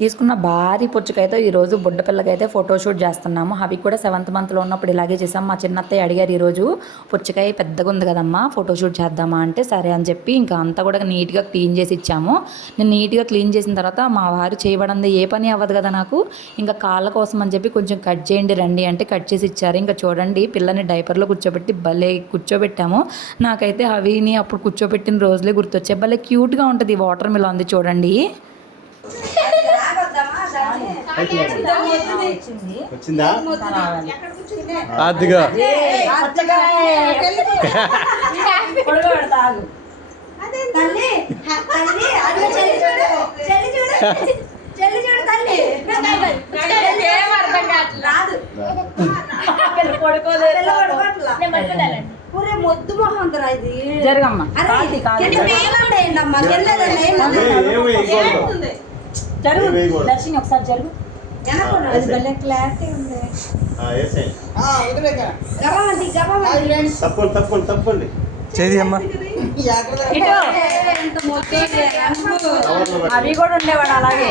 తీసుకున్న భారీ పుచ్చకైతే ఈరోజు బుడ్డ పిల్లకైతే ఫోటోషూట్ చేస్తున్నాము. అవి కూడా సెవెంత్ మంత్లో ఉన్నప్పుడు ఇలాగే చేసాం మా చిన్నత్తయ్య అడిగారు ఈరోజు పుచ్చకాయ పెద్దగా ఉంది కదమ్మా ఫోటోషూట్ చేద్దామా అంటే సరే అని చెప్పి ఇంకా అంతా కూడా నీట్గా క్లీన్ చేసి ఇచ్చాము. నేను నీట్గా క్లీన్ చేసిన తర్వాత మా వారు చేయబడింది ఏ పని అవ్వదు కదా నాకు ఇంకా కాళ్ళ కోసం అని చెప్పి కొంచెం కట్ చేయండి రండి అంటే కట్ చేసి ఇచ్చారు. ఇంకా చూడండి పిల్లని డైపర్లో కూర్చోబెట్టి భలే కూర్చోబెట్టాము. నాకైతే అవిని అప్పుడు కూర్చోబెట్టిన రోజులే గుర్తొచ్చాయి. భలే క్యూట్గా ఉంటుంది వాటర్ మిల్ ఉంది చూడండి. వచ్చిందా అదిగో మొద్దు మొహం ఇది జరగమ్మా జరుగు. దర్శిని ఒకసారి జరుగు తప్పండి తప్పండి తప్పండి చేది అమ్మా. అవి కూడా ఉండేవాడు అలాగే.